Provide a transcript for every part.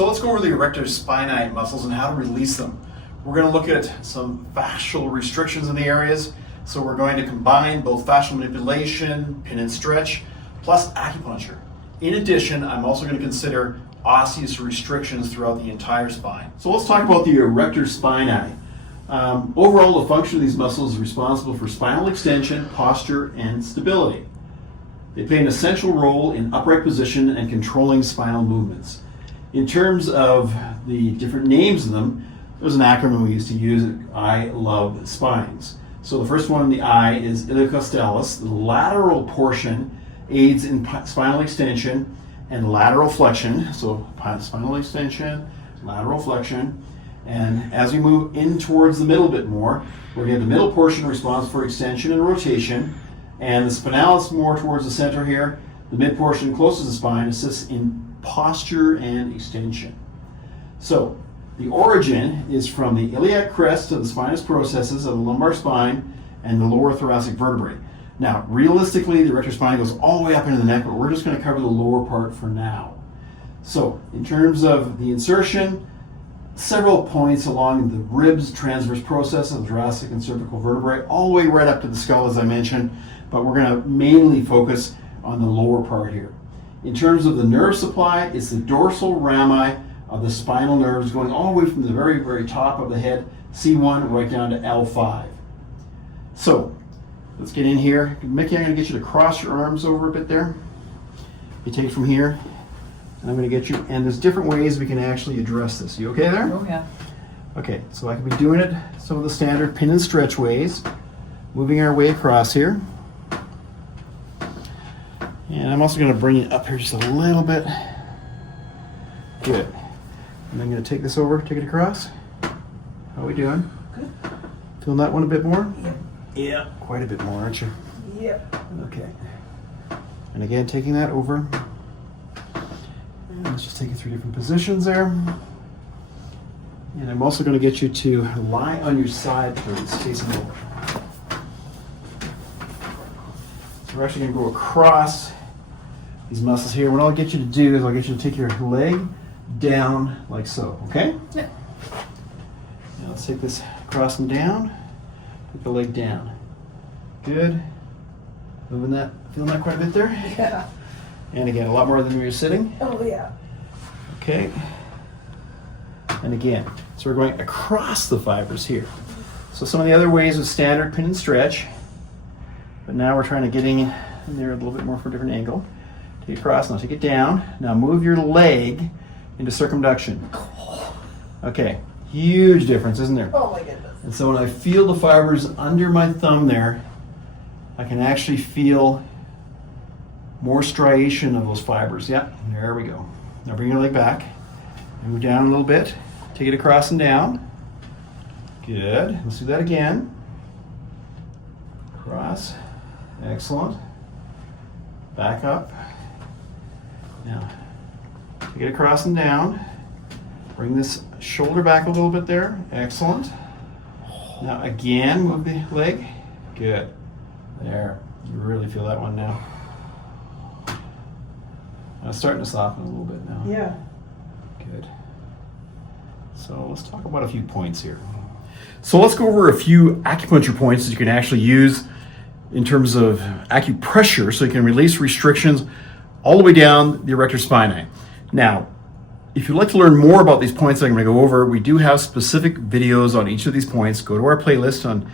So let's go over the erector spinae muscles and how to release them. We're going to look at some fascial restrictions in the areas. So we're going to combine both fascial manipulation, pin and stretch, plus acupuncture. In addition, I'm also going to consider osseous restrictions throughout the entire spine. So let's talk about the erector spinae. Overall, the function of these muscles is responsible for spinal extension, posture, and stability. They play an essential role in upright position and controlling spinal movements. In terms of the different names of them, there's an acronym we used to use, I love spines. So the first one, the I, is ilicostalis. The lateral portion aids in spinal extension and lateral flexion. So spinal extension, lateral flexion. And as we move in towards the middle a bit more, we're going to have the middle portion responsible for extension and rotation. And the spinalis more towards the center here. The mid portion closest to the spine assists in posture and extension. So the origin is from the iliac crest to the spinous processes of the lumbar spine and the lower thoracic vertebrae. Now, realistically, the erector spinae goes all the way up into the neck, but we're just going to cover the lower part for now. So, in terms of the insertion, several points along the ribs transverse process of the thoracic and cervical vertebrae, all the way right up to the skull, as I mentioned, but we're going to mainly focus on the lower part here. In terms of the nerve supply, it's the dorsal rami of the spinal nerves going all the way from the very, very top of the head, C1, right down to L5. So, let's get in here. Mickey, I'm going to get you to cross your arms over a bit there. You take it from here, and I'm going to get you, and there's different ways we can actually address this. You okay there? Oh, yeah. Okay, so I can be doing it some of the standard pin and stretch ways, moving our way across here. And I'm also going to bring it up here just a little bit. Good. And I'm going to take this over, take it across. How are we doing? Good. Feeling that one a bit more? Yep. Yeah, quite a bit more, aren't you? Yep. Okay. And again, taking that over. And let's just take it through different positions there. And I'm also going to get you to lie on your side, please, facing over. So we're actually going to go across these muscles here. What I'll get you to do is I'll get you to take your leg down like so, okay? Yeah. Now let's take this across and down. Put the leg down. Good. Moving that, feeling that quite a bit there? Yeah. And again, a lot more than when you're sitting. Oh, yeah. Okay. And again, so we're going across the fibers here. So some of the other ways of standard pin and stretch, but now we're trying to get in there a little bit more from a different angle. Take it across, now take it down. Now move your leg into circumduction. Okay, huge difference, isn't there? Oh, my goodness. And so when I feel the fibers under my thumb there, I can actually feel more striation of those fibers. Yep, there we go. Now bring your leg back. Move down a little bit. Take it across and down. Good. Let's do that again. Cross. Excellent. Back up. Now, take it across and down. Bring this shoulder back a little bit there. Excellent. Now again, move the leg. Good. There. You really feel that one now. It's starting to soften a little bit now. Yeah. Good. So let's talk about a few points here. So let's go over a few acupuncture points that you can actually use in terms of acupressure so you can release restrictions all the way down the erector spinae. Now, if you'd like to learn more about these points that I'm going to go over, we do have specific videos on each of these points. Go to our playlist on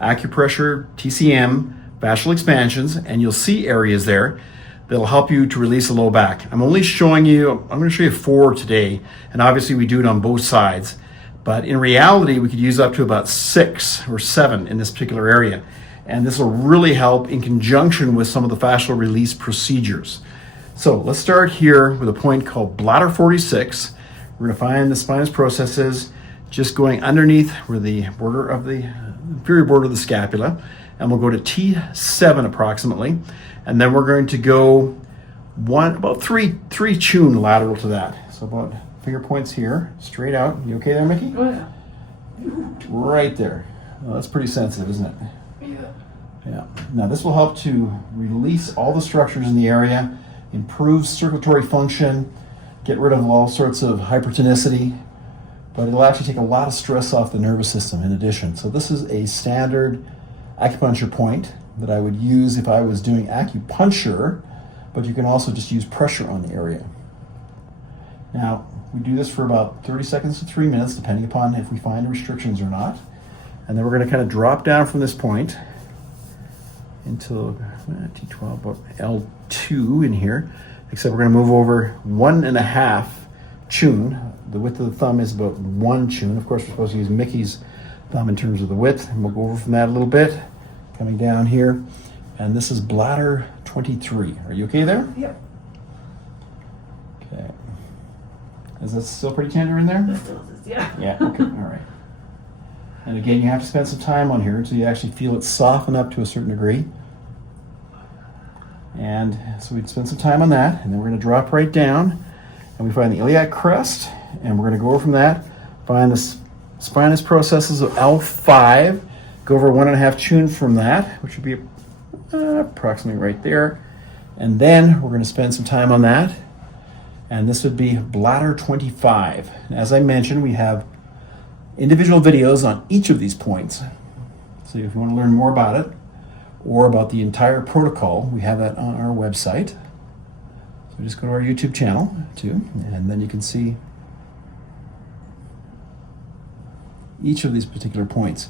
acupressure, TCM, fascial expansions, and you'll see areas there that'll help you to release the low back. I'm only showing you, I'm going to show you 4 today, and obviously we do it on both sides. But in reality, we could use up to about 6 or 7 in this particular area. And this will really help in conjunction with some of the fascial release procedures. So let's start here with a point called bladder 46. We're going to find the spinous processes just going underneath where the border of the inferior border of the scapula. And we'll go to T7 approximately. And then we're going to go about three tune lateral to that. So about finger points here, straight out. You okay there, Mickey? Oh, yeah. Right there. Well, that's pretty sensitive, isn't it? Yeah. Yeah. Now this will help to release all the structures in the area, improve circulatory function, get rid of all sorts of hypertonicity, but it'll actually take a lot of stress off the nervous system in addition. So this is a standard acupuncture point that I would use if I was doing acupuncture, but you can also just use pressure on the area. Now, we do this for about 30 seconds to 3 minutes, depending upon if we find restrictions or not. And then we're going to kind of drop down from this point until T12, about L2 in here, except we're going to move over 1.5 chun. The width of the thumb is about 1 chun. Of course, we're supposed to use Mickey's thumb in terms of the width, and we'll go over from that a little bit, coming down here. And this is bladder 23. Are you okay there? Yep. Okay. Is that still pretty tender in there? This still is, yeah. Yeah, okay, all right. And again, you have to spend some time on here until you actually feel it soften up to a certain degree. And so we'd spend some time on that, and then we're going to drop right down, and we find the iliac crest, and we're going to go over from that, find the spinous processes of L5, go over 1.5 chun from that, which would be approximately right there. And then we're going to spend some time on that, and this would be bladder 25. And as I mentioned, we have individual videos on each of these points. So if you want to learn more about it or about the entire protocol, we have that on our website. So just go to our YouTube channel too, and then you can see each of these particular points.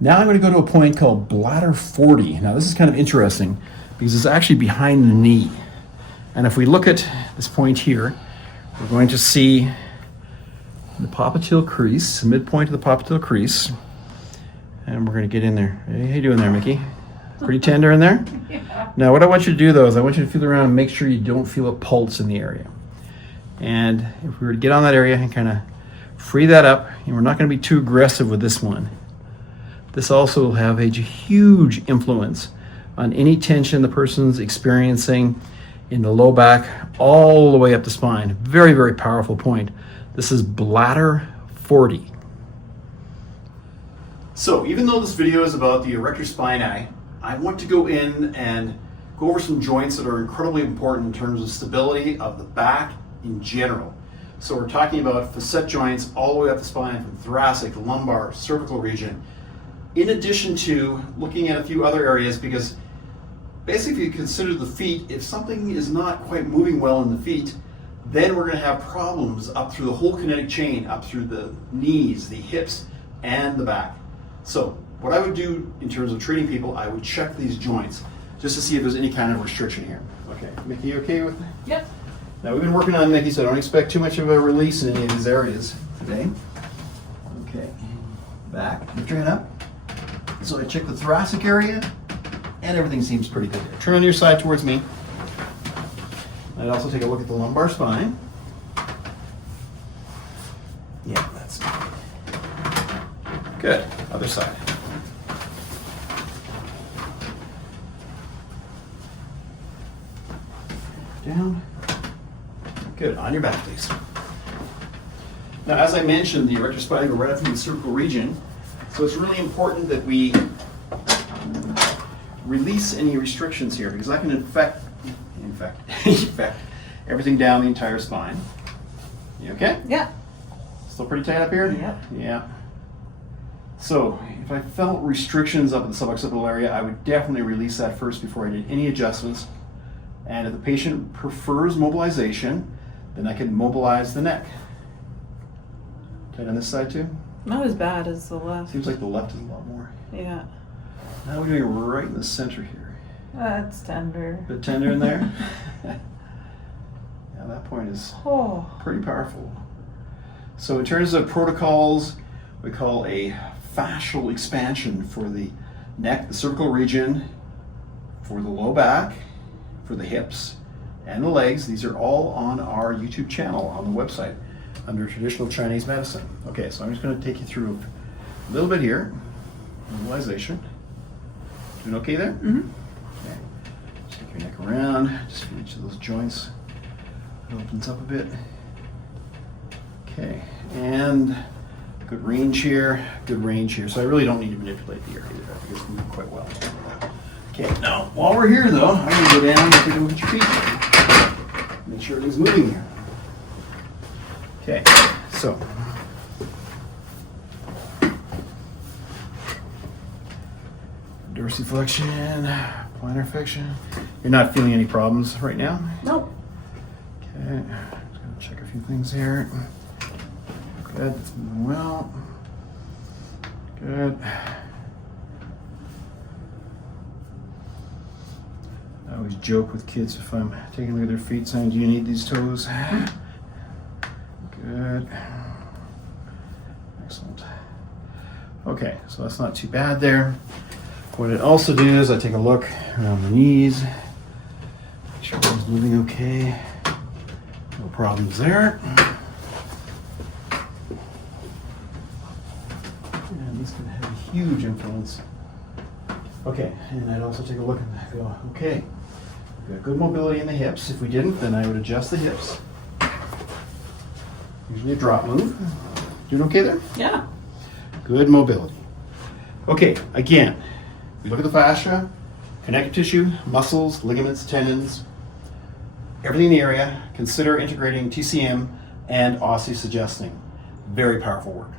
Now I'm going to go to a point called bladder 40. Now this is kind of interesting because it's actually behind the knee. And if we look at this point here, we're going to see the popliteal crease, the midpoint of the popliteal crease, and we're going to get in there. Hey, how you doing there, Mickey? Pretty tender in there? Yeah. Now what I want you to do though is I want you to feel around and make sure you don't feel a pulse in the area. And if we were to get on that area and kind of free that up, and we're not going to be too aggressive with this one. This also will have a huge influence on any tension the person's experiencing in the low back all the way up the spine. Very, very powerful point. This is bladder 40. So even though this video is about the Erector Spinae, I want to go in and go over some joints that are incredibly important in terms of stability of the back in general. So we're talking about facet joints all the way up the spine, from thoracic, lumbar, cervical region, in addition to looking at a few other areas, because basically if you consider the feet, if something is not quite moving well in the feet, then we're going to have problems up through the whole kinetic chain, up through the knees, the hips, and the back. So what I would do in terms of treating people, I would check these joints just to see if there's any kind of restriction here. Okay, Mickey, you okay with that? Yep. Now we've been working on Mickey, so I don't expect too much of a release in any of these areas today. Okay, back, lift your hand up. So I check the thoracic area, and everything seems pretty good there. Turn on your side towards me. I'd also take a look at the lumbar spine. Yeah, that's good. Other side. Down. Good. On your back, please. Now, as I mentioned, the erector spinae go right up through the cervical region, so it's really important that we release any restrictions here, because that can infect everything down the entire spine. You okay? Yeah. Still pretty tight up here? Yep. Yeah. So if I felt restrictions up in the suboccipital area, I would definitely release that first before I did any adjustments. And if the patient prefers mobilization, then I can mobilize the neck. Tight on this side too? Not as bad as the left. Seems like the left is a lot more. Yeah. Now we're doing it right in the center here. That's tender. Bit tender in there? Yeah, that point is Oh. pretty powerful. So in terms of protocols, we call a fascial expansion for the neck, the cervical region, for the low back, for the hips, and the legs. These are all on our YouTube channel on the website under Traditional Chinese Medicine. Okay, so I'm just going to take you through a little bit here. Mobilization. Doing okay there? Mm-hmm. Okay. Take your neck around, just feel each of those joints. It opens up a bit. Okay, and good range here, good range here. So I really don't need to manipulate the area there because it's moving quite well. Okay, now while we're here though, I'm going to go down and take a look at your feet. Make sure everything's moving here. Okay, so dorsiflexion, plantar flexion. You're not feeling any problems right now? Nope. Okay, just gonna check a few things here. Good, it's moving well. Good. I always joke with kids if I'm taking a look at their feet saying, do you need these toes? Good. Excellent. Okay, so that's not too bad there. What I also do is I take a look around the knees, make sure everything's moving okay. No problems there. And these can have a huge influence. Okay, and I'd also take a look and go, okay, we've got good mobility in the hips. If we didn't, then I would adjust the hips. Usually a drop move. Doing okay there? Yeah. Good mobility. Okay, again, we look at the fascia, connective tissue, muscles, ligaments, tendons, everything in the area. Consider integrating TCM and osseous adjusting. Very powerful work.